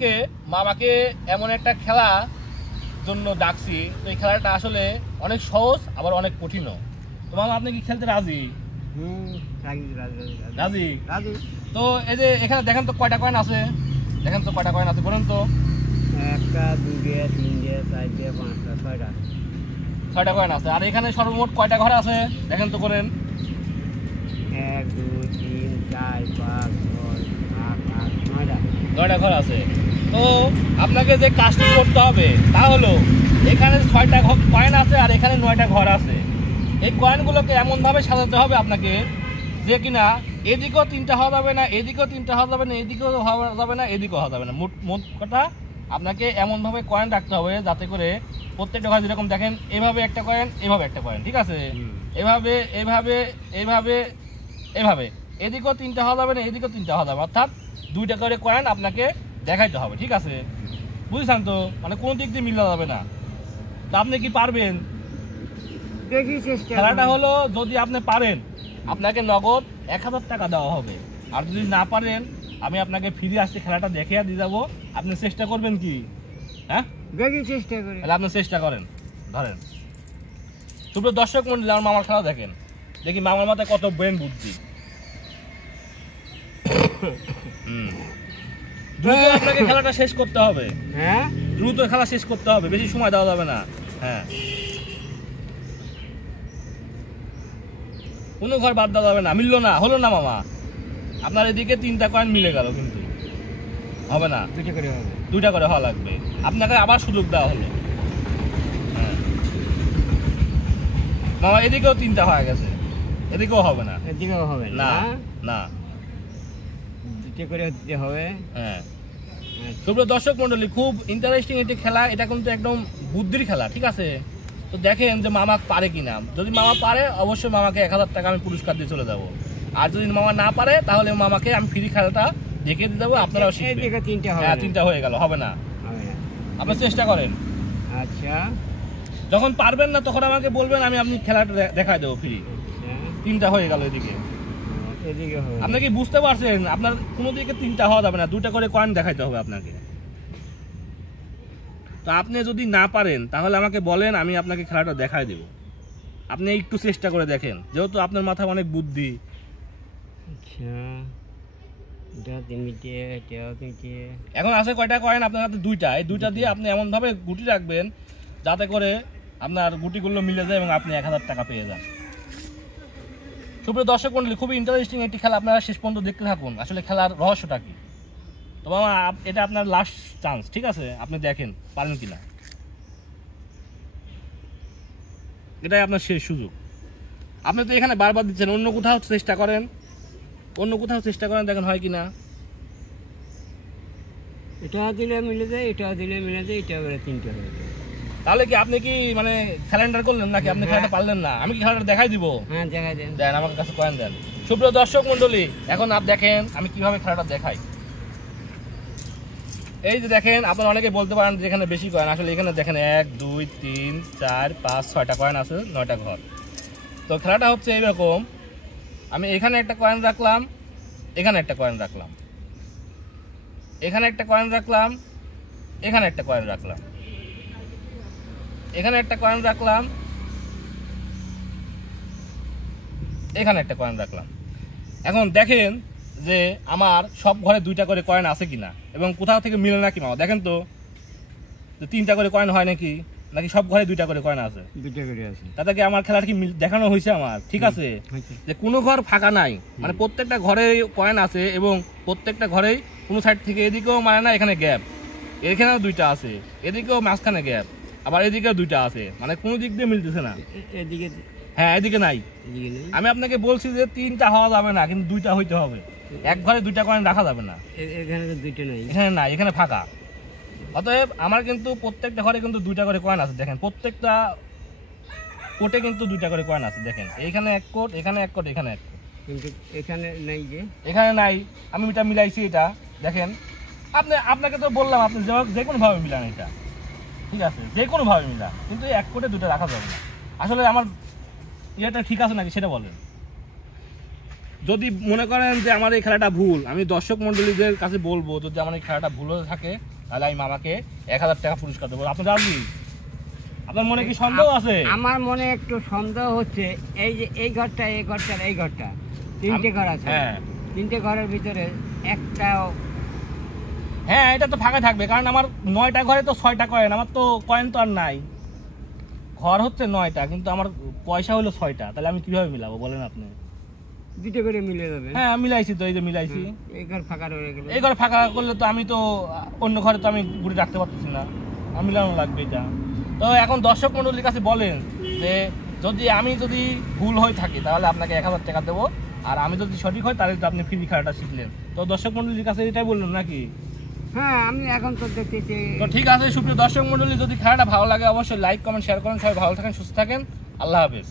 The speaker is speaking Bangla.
আজকে মামাকে এমন একটা খেলা জন্য ডাকছি, তো এই খেলাটা আসলে অনেক সহজ আবার অনেক কঠিনও। তো মামা আপনি কি খেলতে রাজি? রাজি। তো এই যে এখানে দেখেন তো কয়টা কয়েন আছে, দেখেন তো কয়টা কয়েন আছে বলেন তো। 1 টা 2 টা 3 টা 4 টা 5 টা 6 টা 6টা কয়েন আছে। আর এখানে সর্বমোট কয়টা ঘর আছে দেখেন তো করেন। 1 2 3 4 5 6 7 8 9 টা 9টা ঘর আছে। তো আপনাকে যে কাজটি করতে হবে তা হলো এখানে 6টা কয়েন আছে আর এখানে 9টা ঘর আছে। এই কয়েনগুলোকে এমনভাবে সাজাতে হবে আপনাকে যে কিনা এদিকেও 3টা হওয়া যাবে না, এদিকেও 3টা হওয়া যাবে না, এদিকেও হওয়া যাবে না, এদিকেও হওয়া যাবে না। মোট কথা আপনাকে এমনভাবে কয়েন রাখতে হবে যাতে করে প্রত্যেকটা ঘর যেরকম দেখেন এভাবে একটা কয়েন, এভাবে একটা কয়েন, ঠিক আছে? এভাবে এভাবে এভাবে এভাবে এদিকেও 3টা হওয়া যাবে না, এদিকেও 3টা হওয়া যাবে, অর্থাৎ 2টা করে কয়েন আপনাকে দেখাইতে হবে, ঠিক আছে? বুঝছেন তো? মানে কোনো দিক দিয়ে মিলা যাবে না। তো আপনি কি পারবেন? দেখি চেষ্টা। খেলাটা হলো যদি আপনি পারেন আপনাকে নগদ 1000 টাকা দেওয়া হবে, আর যদি না পারেন আমি আপনাকে ফিরে আসতে খেলাটা দেখিয়ে দিয়ে যাবো। আপনি চেষ্টা করবেন কি? হ্যাঁ, দেখি চেষ্টা করি। তাহলে আপনি চেষ্টা করেন। ধরেন সুপ্রিয় দর্শক মন্ডলী, আমার মামার খেলা দেখেন, দেখি মামার মাথায় কত ব্রেন বুদ্ধি। দ্রুত আপনাকে খেলাটা শেষ করতে হবে। হ্যাঁ, দ্রুত খেলা শেষ করতে হবে, বেশি সময় দেওয়া যাবে না। হ্যাঁ, কোনো ঘর বাদ দেওয়া যাবে না। মিললো না, হলো না মামা, আপনার এদিকে 3টা কয়েন মিলে গেল, কিন্তু হবে না, 2টা করে হবে। 2টা করে হওয়া লাগবে। আপনাকে আবার সুযোগ দেওয়া হলো। হ্যাঁ মামা, এদিকেও 3টা হয়ে গেছে, এদিকেও হবে না। এদিকেও হবে না না, 2টা করে দিতে হবে। হ্যাঁ। সুপ্রিয় দর্শক মন্ডলী, খুব ইন্টারেস্টিং একটি খেলা, এটা কিন্তু একদম বুদ্ধির খেলা, ঠিক আছে? তো দেখেন যে মামা পারে কিনা। যদি মামা পারে অবশ্যই মামাকে 1000 টাকা আমি পুরস্কার দিয়ে চলে যাবো, আর যদি মামা না পারে তাহলে মামাকে আমি ফ্রি খেলাটা দেখিয়ে দিয়ে যাবো, আপনারাও শিখবেন। এদিকে 3টা হবে। হ্যাঁ, 3টা হয়ে গেল, হবে না। আপনি চেষ্টা করেন। আচ্ছা, যখন পারবেন না তখন আমাকে বলবেন, আমি আপনি খেলাটা দেখাই দেবো ফ্রি। 3টা হয়ে গেল এদিকে। এদিকে হবে। আপনি কি বুঝতে পারছেন? আপনার কোনো দিকে 3টা হওয়া যাবে না, 2টা করে কয়েন দেখাইতে হবে আপনাকে। তো আপনি যদি না পারেন তাহলে আমাকে বলেন, আমি আপনাকে খেলাটা দেখাই দেব। আপনি একটু চেষ্টা করে দেখেন, যেহেতু আপনার মাথায় অনেক বুদ্ধি। আচ্ছা, এটা 3টে, এটাও 3টে। এখন আছে কয়টা কয়েন আপনার হাতে? 2টা। এই 2টা দিয়ে আপনি এমনভাবে গুটি রাখবেন যাতে করে আপনার গুটিগুলো মিলে যায় এবং আপনি 1000 টাকা পেয়ে যান। সুপ্রিয় দর্শক মন্ডলী, খুবই ইন্টারেস্টিং একটি খেলা, আপনারা শেষ পর্যন্ত দেখতে থাকুন আসলে খেলার রহস্যটা কি। তো মামা, এটা আপনার লাস্ট চান্স, ঠিক আছে? আপনি দেখেন পারেন কিনা, এটাই আপনার শেষ সুযোগ। আপনি তো এখানে বারবার দিচ্ছেন, অন্য কোথাও চেষ্টা করেন, অন্য কোথাও চেষ্টা করেন, দেখেন হয় কিনা। এটা দিলে মিলে যায়, এটা দিলে মিলে যায়, এটা করে 3টা হয়ে যায়। তাহলে কি আপনি কি মানে স্যালেন্ডার করলেন নাকি আপনি খেলাটা পারলেন না? আমি কি খেলাটা দেখাই দিব? হ্যাঁ, দেখাই দেন। দেন আমার কাছে কয়েন দেন। সুপ্রিয় দর্শক মন্ডলী, এখন আপনি দেখেন আমি কিভাবে খেলাটা দেখাই। এই যে দেখেন, আপনারা অনেকে বলতে পারেন যে এখানে বেশি কয়েন, আসলে এখানে দেখেন 1 2 3 4 5 6টা কয়েন আছে, 9টা ঘর। তো খেলাটা হচ্ছে এইরকম, আমি এখানে একটা কয়েন রাখলাম, এখানে একটা কয়েন রাখলাম, এখানে একটা কয়েন রাখলাম, এখানে একটা কয়েন রাখলাম, এখানে একটা কয়েন রাখলাম, এখানে একটা কয়েন রাখলাম। এখন দেখেন যে আমার সব ঘরে 2টা করে কয়েন আছে কিনা এবং কোথাও থেকে মিলে নাকি মামা। দেখেন তো যে 3টা করে কয়েন হয় নাকি, নাকি সব ঘরে 2টা করে কয়েন আছে? 2টা করে আছে। তাতে কি আমার খেলাটা কি দেখানো হয়েছে আমার, ঠিক আছে? যে কোনো ঘর ফাঁকা নাই, মানে প্রত্যেকটা ঘরে কয়েন আছে এবং প্রত্যেকটা ঘরেই কোনো সাইড থেকে এদিকেও মানে না, এখানে গ্যাপ, এখানেও 2টা আছে, এদিকেও মাঝখানে গ্যাপ, আবার এদিকেও 2টা আছে, মানে কোনো দিক দিয়ে মিলতেছে না। এদিকে, হ্যাঁ, এদিকে নাই। এদিকে নেই। আমি আপনাকে বলছি যে 3টা হওয়া যাবে না, কিন্তু 2টা হইতে হবে। এক ঘরে 2টা কয়েন রাখা যাবে না। এখানে তো 2টা নাই। এখানে নাই, এখানে ফাঁকা। অতএব আমার কিন্তু প্রত্যেকটা ঘরে কিন্তু 2টা করে কয়েন আছে। দেখেন প্রত্যেকটা কোটে কিন্তু 2টা করে কয়েন আছে। দেখেন এইখানে 1 কোট, এখানে 1 কোট, এখানে 1 কোট, কিন্তু এখানে নাই। যে এখানে নাই, আমি এটা মিলাইছি। এটা দেখেন, আপনাকে তো বললাম আপনি যে কোনোভাবে মিলান এটা, ঠিক আছে? যে কোনোভাবে মিলান, কিন্তু 1 কোটে 2টা রাখা যাবে না। আসলে আমার ইয়েটা ঠিক আছে নাকি সেটা বলেন। যদি মনে করেন যে আমার এই খেলাটা ভুল, আমি দর্শক মন্ডলীদের কাছে বলবো যদি আমার এই খেলাটা ভুল হয়ে থাকে তাহলে আমি মামাকে 1000 টাকা পুরস্কার দেবো। আপনি রাজি? আপনার মনে কি সন্দেহ আছে? আমার মনে একটু সন্দেহ হচ্ছে, এই যে এই ঘরটা, এই ঘরটা, এই ঘরটা, তিনটে ঘর আছে। হ্যাঁ, তিনটে ঘরের ভিতরে একটা, হ্যাঁ এটা তো ফাঁকা থাকবে, কারণ আমার 9টা ঘরে তো 6টা কয়েন, আমার তো কয়েন তো আর নাই। ঘর হচ্ছে 9টা, কিন্তু আমার পয়সা হলো 6টা, তাহলে আমি কিভাবে মিলাবো বলেন আপনি? দুটো করে মিলে যাবে। হ্যাঁ মিলাইছি তো, এই যে মিলাইছি। এই ঘর ফাঁকা রয়ে গেল। এই ঘর ফাঁকা করলে তো আমি তো অন্য ঘরে তো আমি ঘুরে রাখতে পারতেছি না, আমি মিলানো লাগবে এটা। তো এখন দর্শক মন্ডলীর কাছে বলেন যে আমি যদি ভুল হয়ে থাকি তাহলে আপনাকে 1000 টাকা দেবো, আর আমি যদি সঠিক হয় তাহলে তো আপনি ফ্রি খেলাটা শিখলেন। তো দর্শক মন্ডলীর কাছে এটাই বললেন নাকি? হ্যাঁ, আমি এখন তো দেখতেছি। তো ঠিক আছে সুপ্রিয় দর্শক মন্ডলী, যদি খেলাটা ভালো লাগে অবশ্যই লাইক কমেন্ট শেয়ার করেন। সবাই ভালো থাকেন, সুস্থ থাকেন, আল্লাহ হাফেজ।